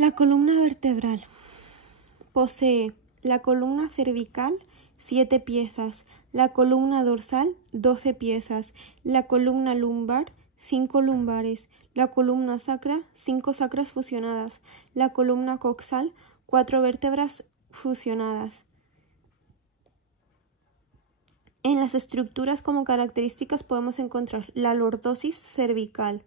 La columna vertebral posee la columna cervical 7 piezas, la columna dorsal 12 piezas, la columna lumbar 5 lumbares, la columna sacra 5 sacras fusionadas, la columna coxal 4 vértebras fusionadas. En las estructuras como características podemos encontrar la lordosis cervical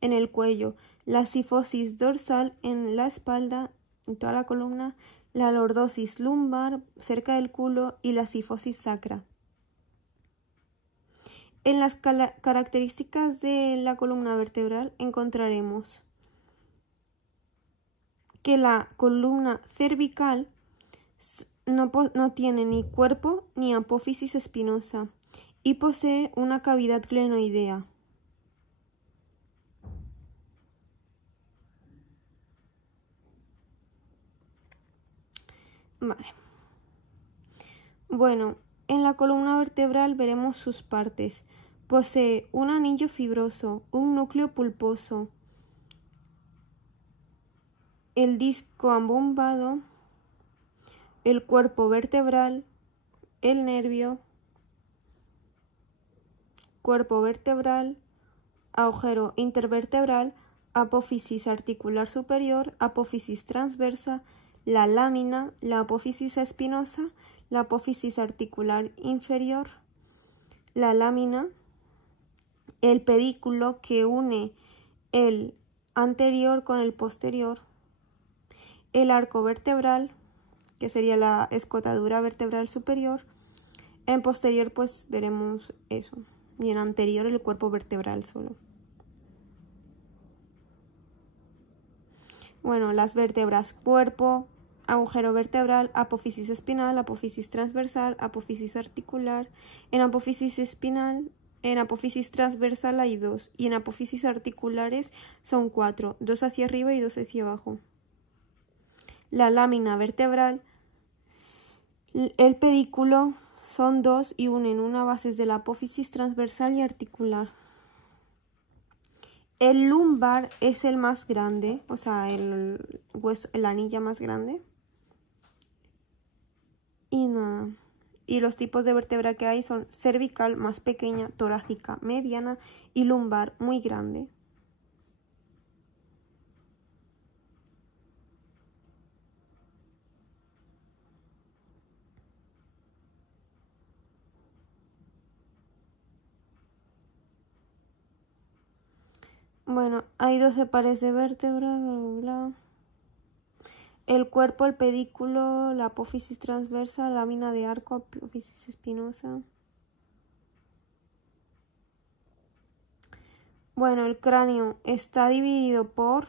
en el cuello, la cifosis dorsal en la espalda, en toda la columna, la lordosis lumbar cerca del culo y la cifosis sacra. En las características de la columna vertebral encontraremos que la columna cervical no tiene ni cuerpo ni apófisis espinosa y posee una cavidad glenoidea. Vale. Bueno, en la columna vertebral veremos sus partes. Posee un anillo fibroso, un núcleo pulposo, el disco abombado, el cuerpo vertebral, el nervio, cuerpo vertebral, agujero intervertebral, apófisis articular superior, apófisis transversa, la lámina, la apófisis espinosa, la apófisis articular inferior, la lámina, el pedículo que une el anterior con el posterior, el arco vertebral, que sería la escotadura vertebral superior. En posterior pues veremos eso, y en anterior el cuerpo vertebral solo. Bueno, las vértebras: cuerpo, agujero vertebral, apófisis espinal, apófisis transversal, apófisis articular. En apófisis espinal, en apófisis transversal hay 2 y en apófisis articulares son 4, 2 hacia arriba y 2 hacia abajo. La lámina vertebral, el pedículo son 2 y unen una base de la apófisis transversal y articular. El lumbar es el más grande, o sea, el hueso, la anilla más grande. Y nada. Y los tipos de vértebra que hay son cervical, más pequeña, torácica, mediana y lumbar, muy grande. Bueno, hay 12 pares de vértebras, bla, bla, bla. El cuerpo, el pedículo, la apófisis transversa, lámina de arco, apófisis espinosa. Bueno, el cráneo está dividido por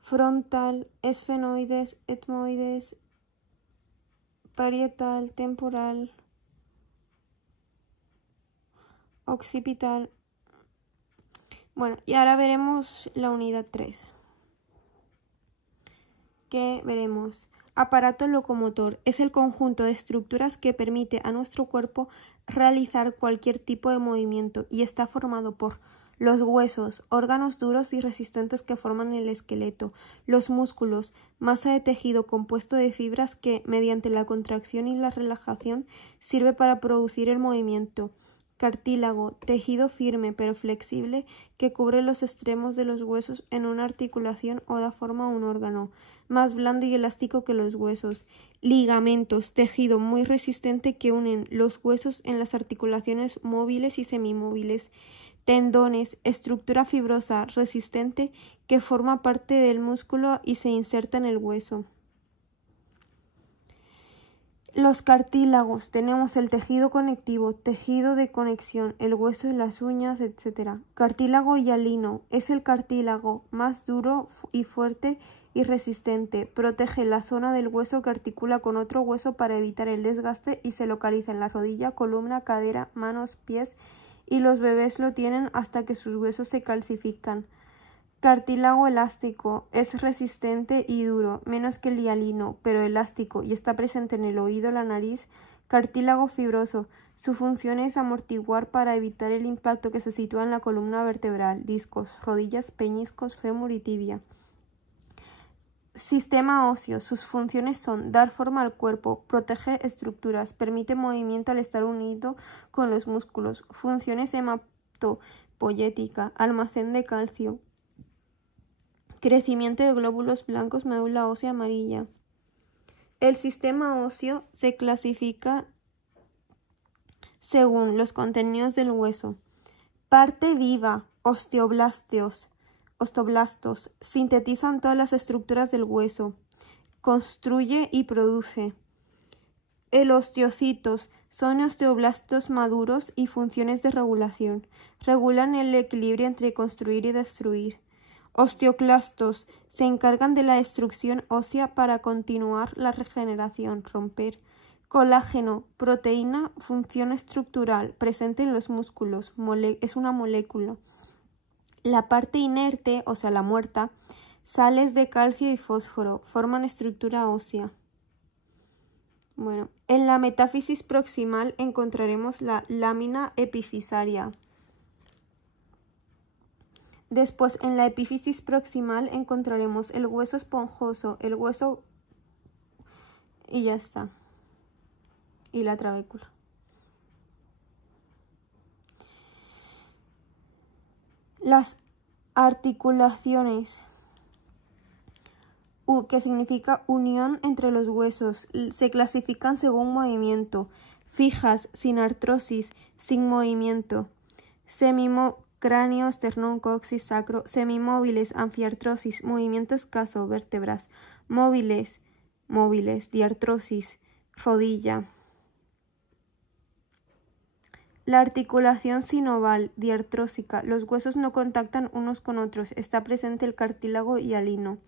frontal, esfenoides, etmoides, parietal, temporal, occipital. Bueno, y ahora veremos la unidad 3. Que veremos: aparato locomotor es el conjunto de estructuras que permite a nuestro cuerpo realizar cualquier tipo de movimiento y está formado por los huesos, órganos duros y resistentes que forman el esqueleto, los músculos, masa de tejido compuesto de fibras que, mediante la contracción y la relajación, sirve para producir el movimiento, cartílago, tejido firme pero flexible que cubre los extremos de los huesos en una articulación o da forma a un órgano, más blando y elástico que los huesos, ligamentos, tejido muy resistente que unen los huesos en las articulaciones móviles y semimóviles, tendones, estructura fibrosa resistente que forma parte del músculo y se inserta en el hueso. Los cartílagos: tenemos el tejido conectivo, tejido de conexión, el hueso y las uñas, etc. Cartílago hialino: es el cartílago más duro y fuerte y resistente. Protege la zona del hueso que articula con otro hueso para evitar el desgaste y se localiza en la rodilla, columna, cadera, manos, pies, y los bebés lo tienen hasta que sus huesos se calcifican. Cartílago elástico: es resistente y duro, menos que el hialino, pero elástico y está presente en el oído, la nariz. Cartílago fibroso: Su función es amortiguar para evitar el impacto que se sitúa en la columna vertebral, discos, rodillas, peñiscos, fémur y tibia. Sistema óseo. Sus funciones son dar forma al cuerpo, protege estructuras, permite movimiento al estar unido con los músculos. Funciones hematopoyética, almacén de calcio, crecimiento de glóbulos blancos, médula ósea amarilla. El sistema óseo se clasifica según los contenidos del hueso. Parte viva, osteoblastos, sintetizan todas las estructuras del hueso, construye y produce. El osteocitos son osteoblastos maduros y funciones de regulación. Regulan el equilibrio entre construir y destruir. Osteoclastos se encargan de la destrucción ósea para continuar la regeneración, romper. Colágeno, proteína, función estructural, presente en los músculos, es una molécula. La parte inerte, o sea, la muerta, sales de calcio y fósforo, forman estructura ósea. Bueno, en la metáfisis proximal encontraremos la lámina epifisaria. Después, en la epífisis proximal encontraremos el hueso esponjoso, el hueso y ya está. Y la trabécula. Las articulaciones, que significa unión entre los huesos, se clasifican según movimiento. Fijas, sin artrosis, sin movimiento. Cráneo, esternón, coxis, sacro. Semimóviles, anfiartrosis, movimiento escaso, vértebras. Móviles, diartrosis, rodilla. La articulación sinoval, diartrósica. Los huesos no contactan unos con otros. Está presente el cartílago y hialino.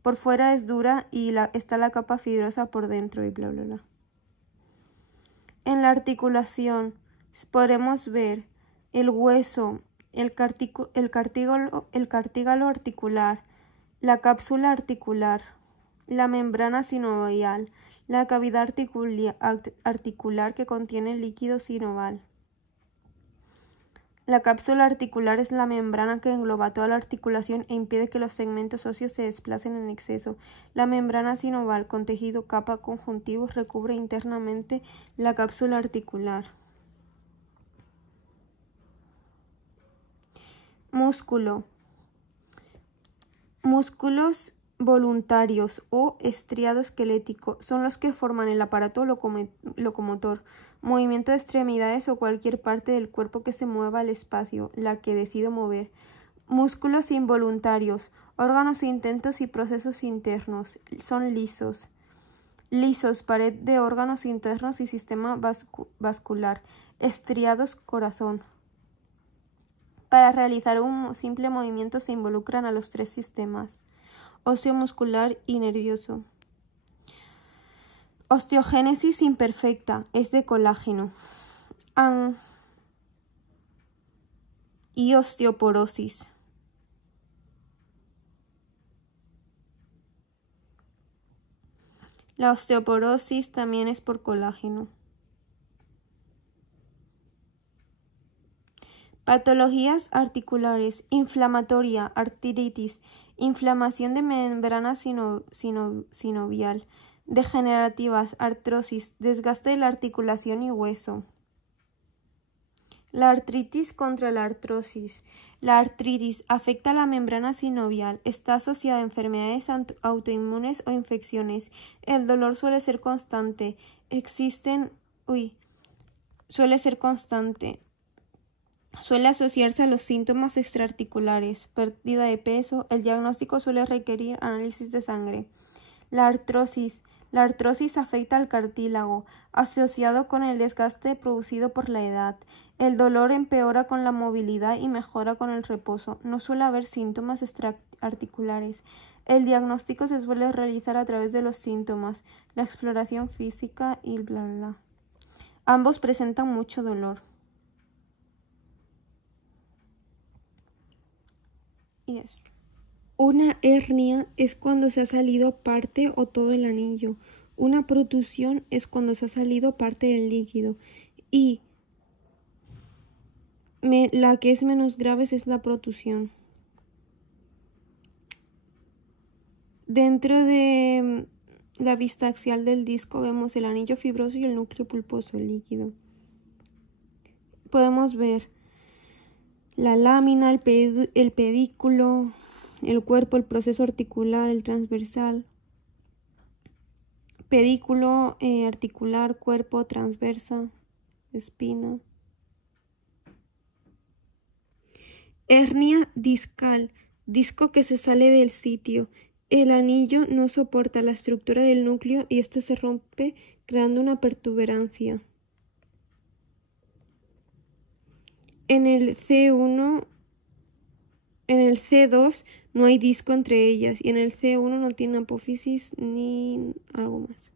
Por fuera es dura y está la capa fibrosa por dentro y bla, bla, bla. En la articulación podremos ver el hueso, el cartílago articular, la cápsula articular, la membrana sinovial, la cavidad articular que contiene líquido sinoval. La cápsula articular es la membrana que engloba toda la articulación e impide que los segmentos óseos se desplacen en exceso. La membrana sinoval con tejido capa conjuntivo recubre internamente la cápsula articular. Músculo. Músculos voluntarios o estriado esquelético son los que forman el aparato locomotor, movimiento de extremidades o cualquier parte del cuerpo que se mueva al espacio, la que decido mover. Músculos involuntarios, órganos intentos y procesos internos, son lisos. Lisos, pared de órganos internos y sistema vascular. Estriados, corazón. Para realizar un simple movimiento se involucran a los tres sistemas: óseo, muscular y nervioso. Osteogénesis imperfecta, es de colágeno. Y osteoporosis. La osteoporosis también es por colágeno. Patologías articulares: inflamatoria, artritis, inflamación de membrana sinovial, degenerativas, artrosis, desgaste de la articulación y hueso. La artritis contra la artrosis. La artritis afecta a la membrana sinovial, está asociada a enfermedades autoinmunes o infecciones. El dolor suele ser constante. Suele asociarse a los síntomas extraarticulares, pérdida de peso. El diagnóstico suele requerir análisis de sangre. La artrosis. La artrosis afecta al cartílago, asociado con el desgaste producido por la edad. El dolor empeora con la movilidad y mejora con el reposo. No suele haber síntomas extraarticulares. El diagnóstico se suele realizar a través de los síntomas, la exploración física y bla, bla, bla. Ambos presentan mucho dolor. Y eso. Una hernia es cuando se ha salido parte o todo el anillo. Una protusión es cuando se ha salido parte del líquido. Y La que es menos grave es la protusión. Dentro de la vista axial del disco vemos el anillo fibroso y el núcleo pulposo líquido. Podemos ver la lámina, el pedículo, el cuerpo, el proceso articular, el transversal. Pedículo, articular, cuerpo, transversa, espina. Hernia discal, disco que se sale del sitio. El anillo no soporta la estructura del núcleo y ésta se rompe creando una protuberancia. En el C1, en el C2 no hay disco entre ellas y en el C1 no tiene apófisis ni algo más.